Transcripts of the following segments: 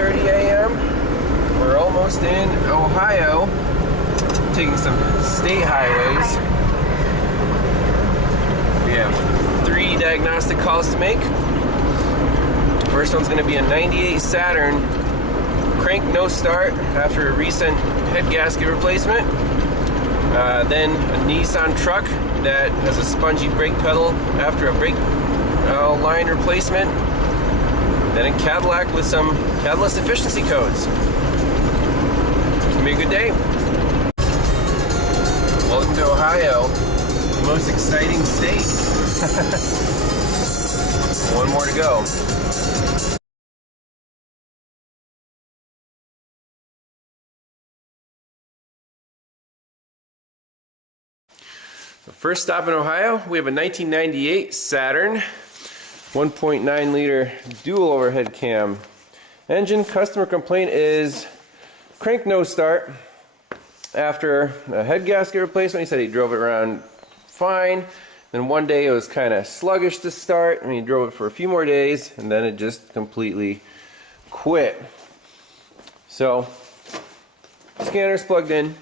9:30 a.m. We're almost in Ohio, taking some state highways. We have 3 diagnostic calls to make. First one's going to be a 98 Saturn, crank no start after a recent head gasket replacement. Then a Nissan truck that has a spongy brake pedal after a brake line replacement. Then a Cadillac with some catalyst efficiency codes. It's gonna be a good day. Welcome to Ohio, the most exciting state. One more to go. First stop in Ohio, we have a 1998 Saturn 1.9 liter dual overhead cam engine. Customer complaint is crank no start after a head gasket replacement. He said he drove it around fine, then one day it was kind of sluggish to start, and he drove it for a few more days, and then it just completely quit. So scanner's plugged in.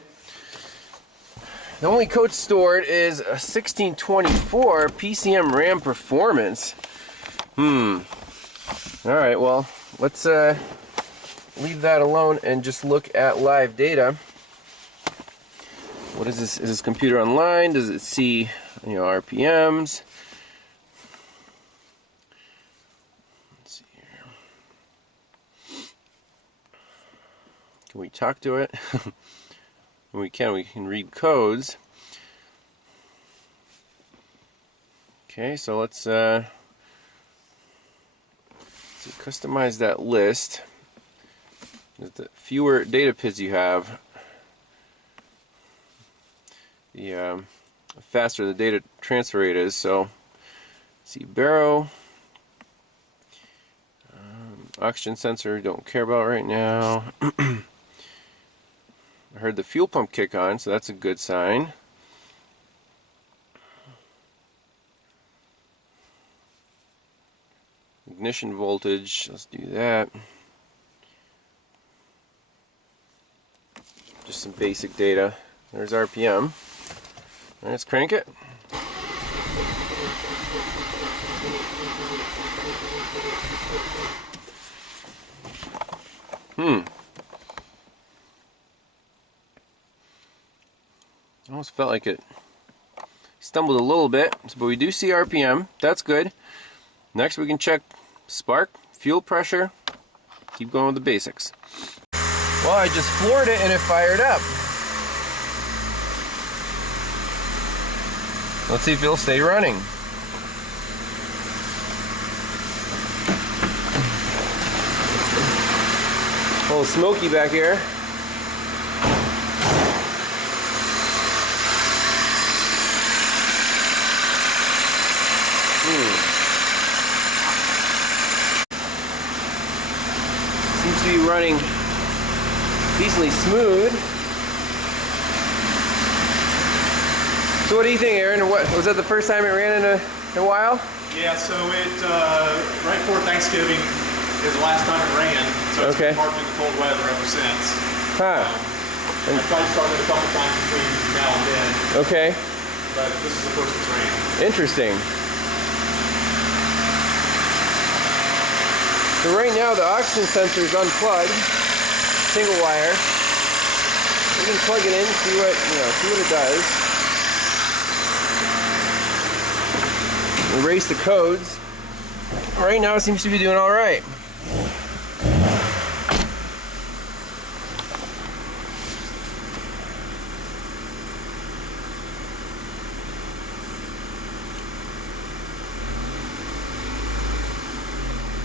The only code stored is a 1624 PCM RAM performance. Alright, well, let's leave that alone and just look at live data. What is this? Is this computer online? Does it see, RPMs? Let's see here. Can we talk to it? We can read codes. Okay, so let's customize that list. The fewer data PIDs you have, the faster the data transfer rate is. So, let's see, baro, oxygen sensor, don't care about right now. I heard the fuel pump kick on, so that's a good sign. Ignition voltage, let's do that. Just some basic data. There's RPM. Let's crank it. Almost felt like it stumbled a little bit, but we do see RPM. That's good. Next we can check spark, fuel pressure. Keep going with the basics. Well, I just floored it and it fired up. Let's see if it'll stay running. A little smoky back here. Seems to be running decently smooth. So what do you think, Aaron? What was that the first time it ran in a while? Yeah, so it right before Thanksgiving is the last time it ran. So it's been parked in the cold weather ever since. Huh. I tried to start it a couple times between now and then. Okay. But this is the first it's ran. Interesting. So right now the oxygen sensor is unplugged, single wire. We can plug it in, see what it does. Erase the codes. Right now it seems to be doing all right.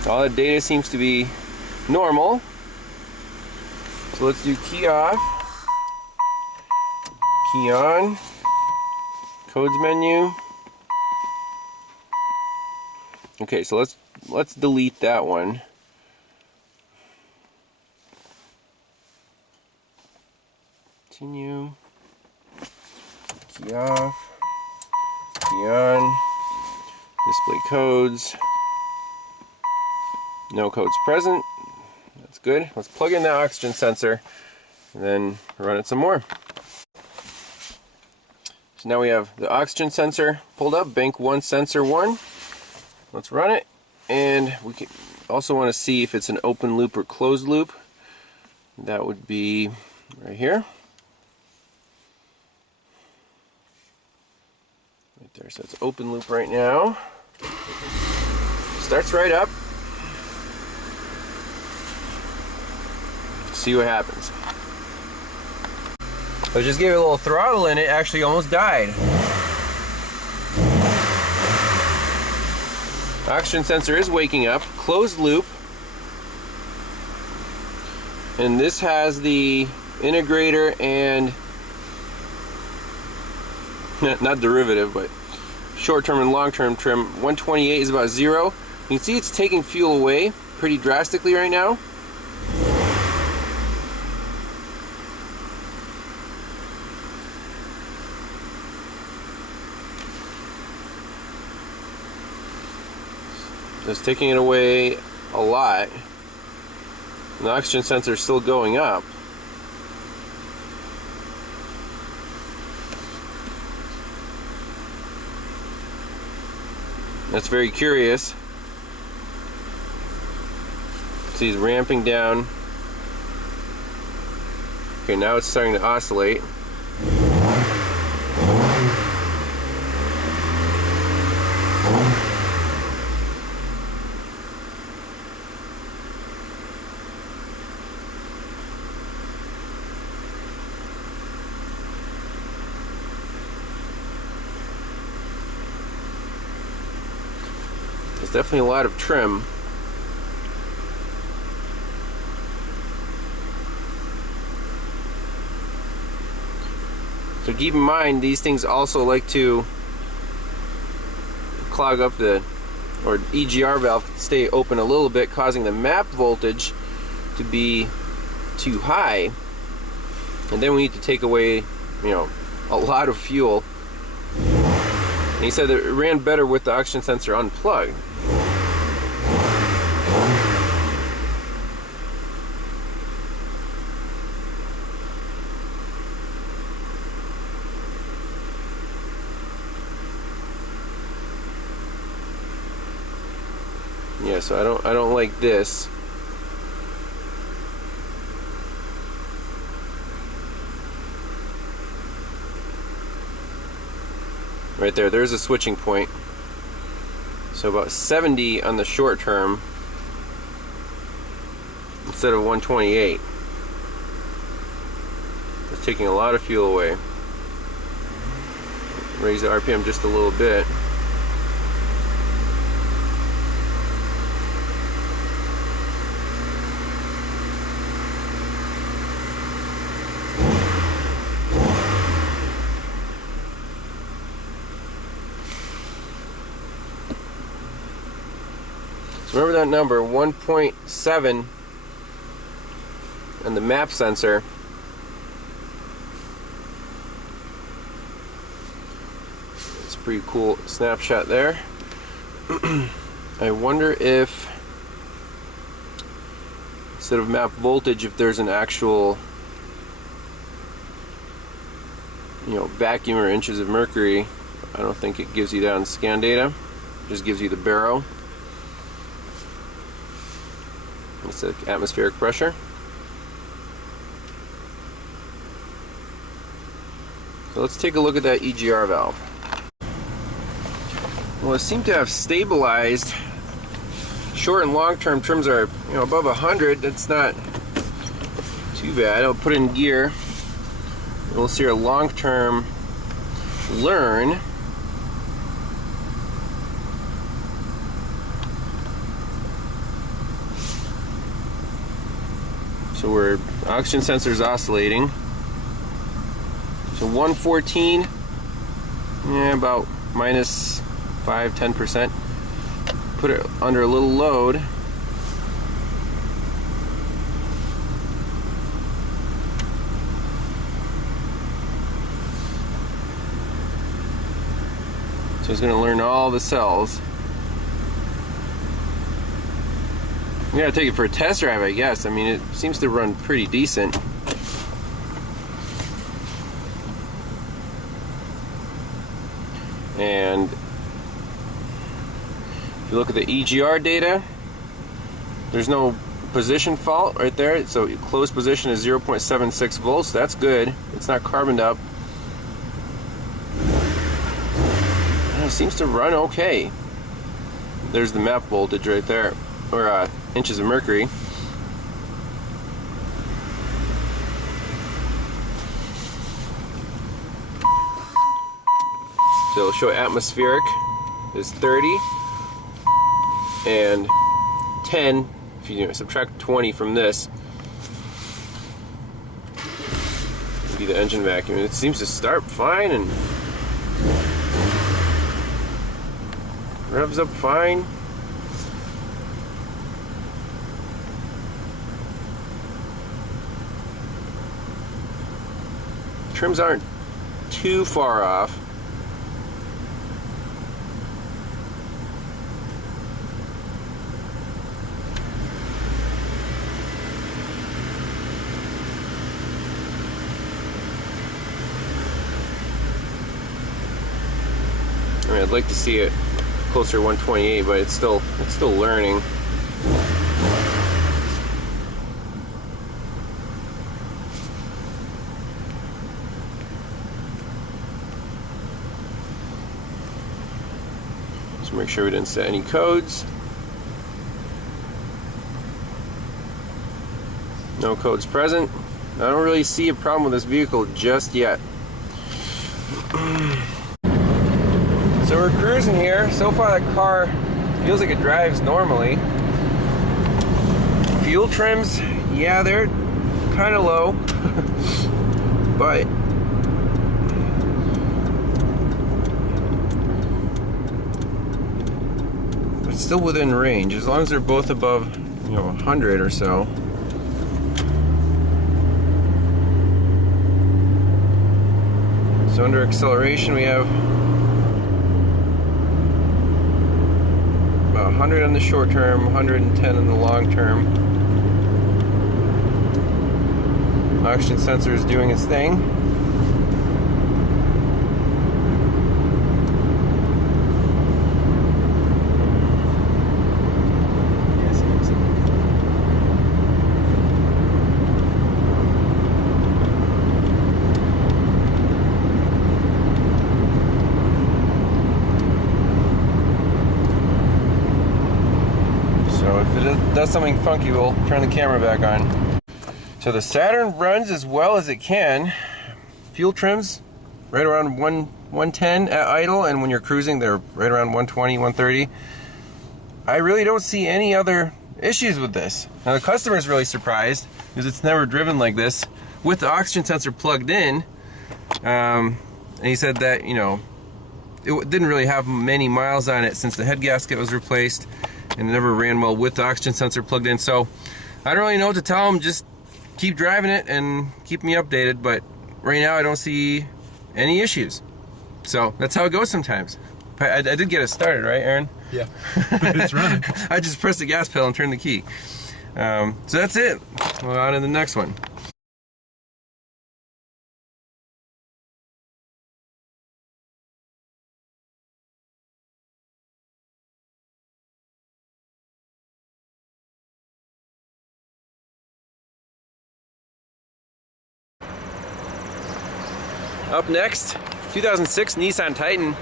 All the data seems to be normal. So let's do key off, key on, codes menu. Okay, so let's delete that one. Continue. Key off. Key on. Display codes. No codes present. It's good. Let's plug in that oxygen sensor and then run it some more. So now we have the oxygen sensor pulled up, bank 1, sensor 1. Let's run it, and we can also want to see if it's an open loop or closed loop. That would be right here. Right there, so it's open loop right now. Starts right up. See what happens. I just gave it a little throttle and it actually almost died. Oxygen sensor is waking up. Closed loop. And this has the integrator and not derivative, but short-term and long-term trim. 128 is about 0. You can see it's taking fuel away pretty drastically right now. Just taking it away a lot. And the oxygen sensor is still going up. That's very curious. See, he's ramping down. Okay, now it's starting to oscillate. There's definitely a lot of trim. So keep in mind, these things also like to clog up the, or EGR valve stay open a little bit, causing the map voltage to be too high. And then we need to take away, you know, a lot of fuel. And he said that it ran better with the oxygen sensor unplugged. Yeah, so I don't like this. Right there, there's a switching point. So about 70 on the short term instead of 128. It's taking a lot of fuel away. Raise the RPM just a little bit. Remember that number, 1.7 and the map sensor. It's a pretty cool snapshot there. I wonder if instead of map voltage, if there's an actual, you know, vacuum or inches of mercury. I don't think it gives you that on scan data. It just gives you the baro. It's the atmospheric pressure. So let's take a look at that EGR valve. Well, it seemed to have stabilized. Short and long term trims are, you know, above 100. That's not too bad. I'll put it in gear. And we'll see our long term learn. So we're oxygen sensors oscillating. So 114, yeah, about minus 5–10%. Put it under a little load. So it's going to learn all the cells. You gotta take it for a test drive, I guess. I mean, it seems to run pretty decent. And if you look at the EGR data, there's no position fault right there. So closed position is 0.76 volts. That's good. It's not carboned up. And it seems to run okay. There's the map voltage right there, or inches of mercury. So it'll show atmospheric is 30 and 10. If you subtract 20 from this, it'll be the engine vacuum. It seems to start fine and revs up fine. Trims aren't too far off. I mean, I'd like to see it closer to 128, but it's still learning. Just make sure we didn't set any codes. No codes present. I don't really see a problem with this vehicle just yet. So we're cruising here. So far the car feels like it drives normally. Fuel trims, yeah, they're kind of low, but it's still within range as long as they're both above, 100 or so. So under acceleration we have 100 on the short term, 110 in the long term. Oxygen sensor is doing its thing. Does something funky, we'll turn the camera back on. So the Saturn runs as well as it can. Fuel trims right around 110 at idle, and when you're cruising they're right around 120, 130. I really don't see any other issues with this. Now the customer's really surprised because it's never driven like this with the oxygen sensor plugged in. And he said that, it didn't really have many miles on it since the head gasket was replaced, and it never ran well with the oxygen sensor plugged in. So I don't really know what to tell him. Just keep driving it and keep me updated, but right now I don't see any issues. So that's how it goes sometimes. I did get it started, right, Aaron? Yeah, it's running. I just pressed the gas pedal and turned the key. So that's it. We'll on to the next one. Up next, 2006 Nissan Titan.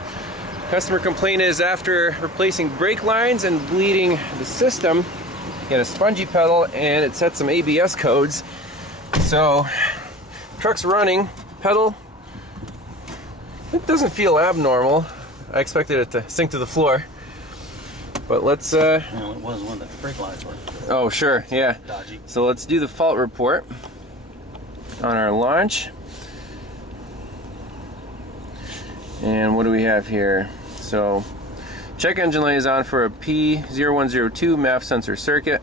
Customer complaint is after replacing brake lines and bleeding the system, he had a spongy pedal and it set some ABS codes. So, truck's running, pedal, it doesn't feel abnormal. I expected it to sink to the floor. But let's Well, it was when the brake lines were. Oh sure, yeah. Dodgy. So let's do the fault report on our launch. And what do we have here? So, check engine light is on for a P0102 MAF sensor circuit,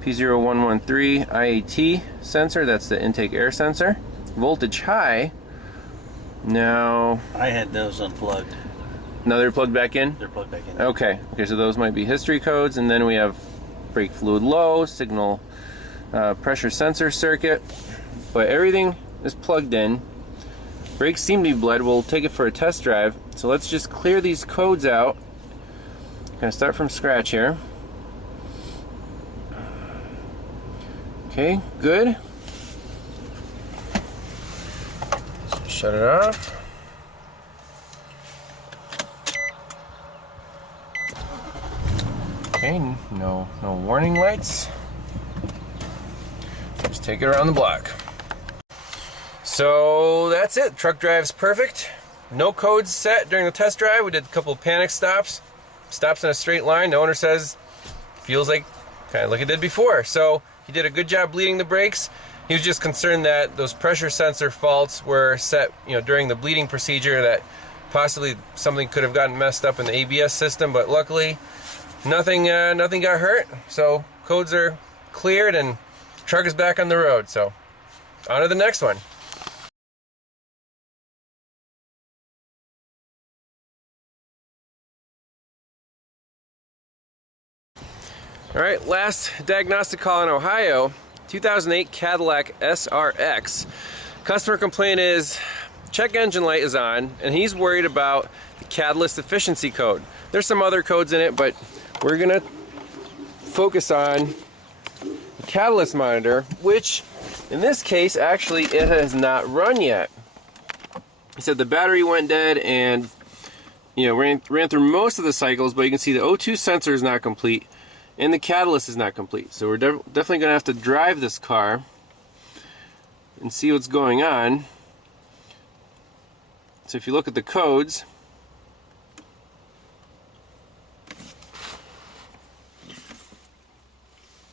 P0113 IAT sensor, that's the intake air sensor. Voltage high. Now, I had those unplugged. now they're plugged back in? They're plugged back in. Okay, so those might be history codes, and then we have brake fluid low, signal pressure sensor circuit, but everything is plugged in. Brakes seem to be bled. We'll take it for a test drive. So let's just clear these codes out. Gonna start from scratch here. Okay, good. Shut it off. Okay, no warning lights. Just take it around the block. So that's it. Truck drives perfect. No codes set during the test drive. We did a couple of panic stops. Stops in a straight line. The owner says feels like kind of like it did before. So he did a good job bleeding the brakes. He was just concerned that those pressure sensor faults were set, during the bleeding procedure, that possibly something could have gotten messed up in the ABS system, but luckily nothing got hurt. So codes are cleared and truck is back on the road. So on to the next one. All right, last diagnostic call in Ohio. 2008 Cadillac SRX. Customer complaint is check engine light is on, and he's worried about the catalyst efficiency code. There's some other codes in it, but we're gonna focus on the catalyst monitor, which in this case actually it has not run yet. He said the battery went dead and ran through most of the cycles, but you can see the O2 sensor is not complete and the catalyst is not complete. So we're definitely going to have to drive this car and see what's going on. So if you look at the codes,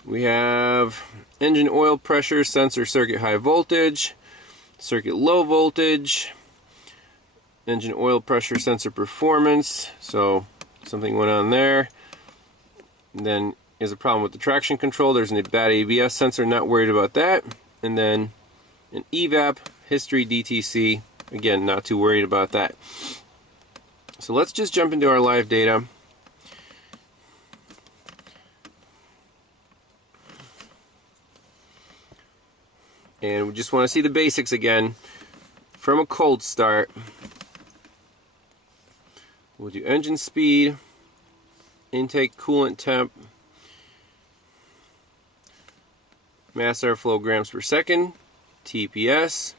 we have engine oil pressure sensor circuit high voltage, circuit low voltage, engine oil pressure sensor performance, so something went on there. And then is a problem with the traction control. There's a bad ABS sensor, not worried about that. And then an evap history DTC, again, not too worried about that. So let's just jump into our live data. And we just want to see the basics again. From a cold start, we'll do engine speed, intake coolant temp, mass airflow grams per second, TPS,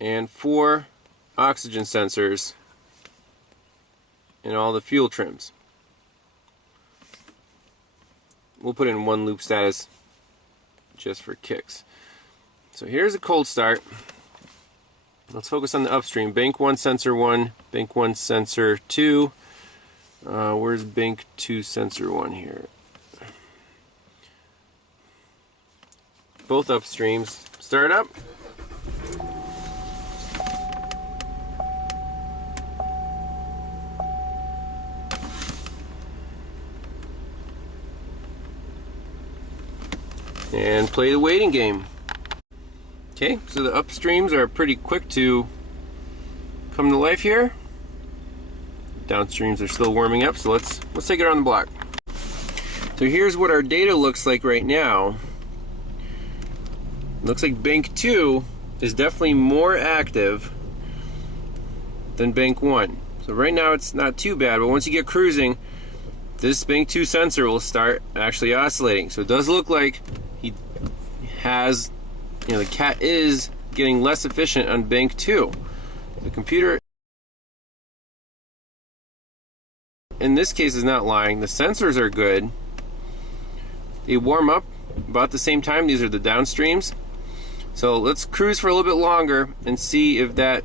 and 4 oxygen sensors and all the fuel trims. We'll put in 1 loop status just for kicks. So here's a cold start. Let's focus on the upstream. Bank 1 sensor 1, bank 1 sensor 2. Where's bank 2 sensor 1 here? Both upstreams. Start up. And play the waiting game. Okay, so the upstreams are pretty quick to come to life here. Downstreams are still warming up, so let's take it around the block. So here's what our data looks like right now. Looks like bank 2 is definitely more active than bank 1. So right now it's not too bad, but once you get cruising, this bank 2 sensor will start actually oscillating. So it does look like he has, the cat is getting less efficient on bank 2. The computer in this case is not lying. The sensors are good. They warm up about the same time. These are the downstreams. So let's cruise for a little bit longer and see if that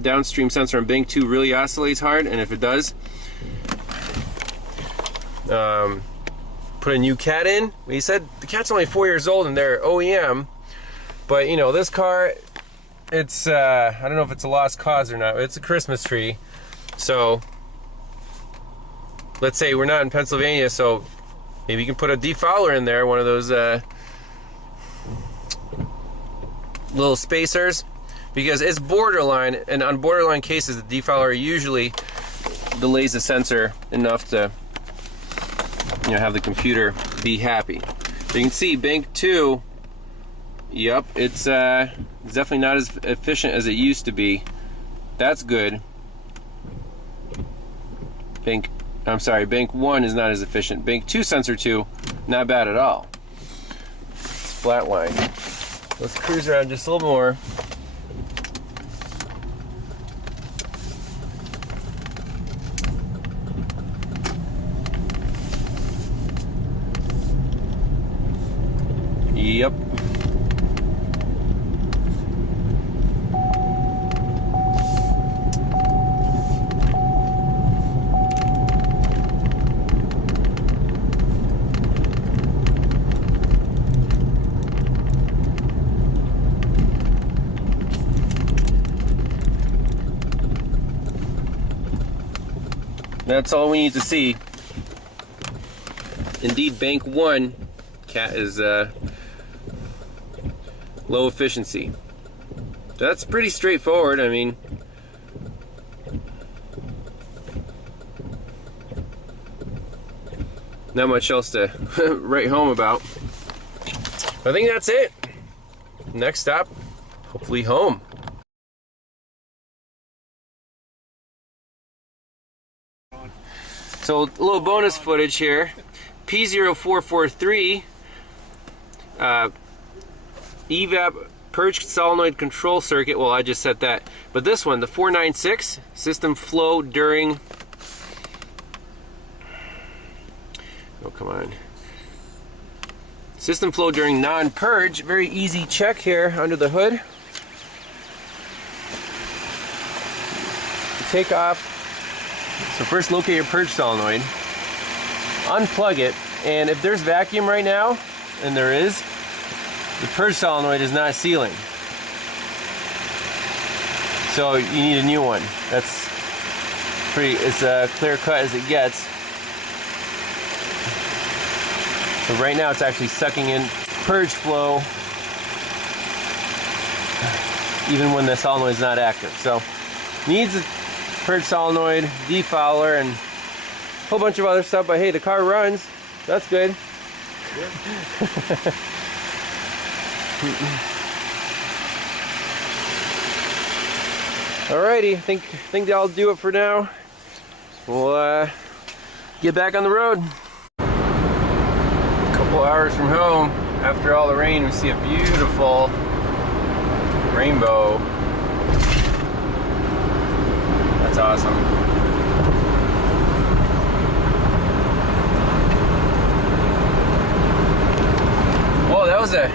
downstream sensor on bank 2 really oscillates hard, and if it does, put a new cat in. He said the cat's only 4 years old and they're OEM, but this car, it's I don't know if it's a lost cause or not, but it's a Christmas tree. So let's say we're not in Pennsylvania, so maybe you can put a defouler in there, one of those little spacers, because it's borderline, and on borderline cases the defouler usually delays the sensor enough to you know, have the computer be happy. So you can see bank 2, yep, it's definitely not as efficient as it used to be. That's good. Bank 1 is not as efficient. Bank 2 sensor 2, not bad at all. It's flatline. Let's cruise around just a little more. Yep. That's all we need to see. Indeed, bank 1 is low efficiency. That's pretty straightforward. I mean, not much else to write home about. I think that's it. Next stop, hopefully home. So a little bonus footage here. P0443 evap purge solenoid control circuit. Well, I just set that. But this one, the 496 system flow during. Oh, come on. System flow during non-purge. Very easy check here under the hood. Take off. So first locate your purge solenoid, unplug it, and if there's vacuum right now, and there is, the purge solenoid is not sealing. So you need a new one. That's it's clear cut as it gets. So right now it's actually sucking in purge flow even when the solenoid is not active. So needs a purge solenoid, defouler, and a whole bunch of other stuff, but hey, the car runs. That's good. Alrighty, I think that'll do it for now. We'll get back on the road. A couple hours from home, after all the rain, we see a beautiful rainbow. That's awesome. Well, that was a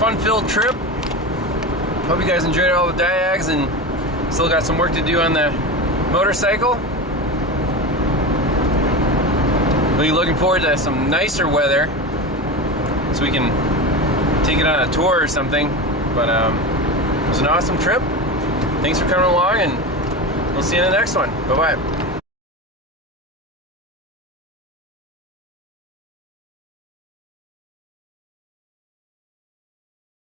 fun-filled trip. Hope you guys enjoyed all the diags and still got some work to do on the motorcycle. Really looking forward to some nicer weather so we can take it on a tour or something. But it was an awesome trip. Thanks for coming along, and we'll see you in the next one. Bye-bye.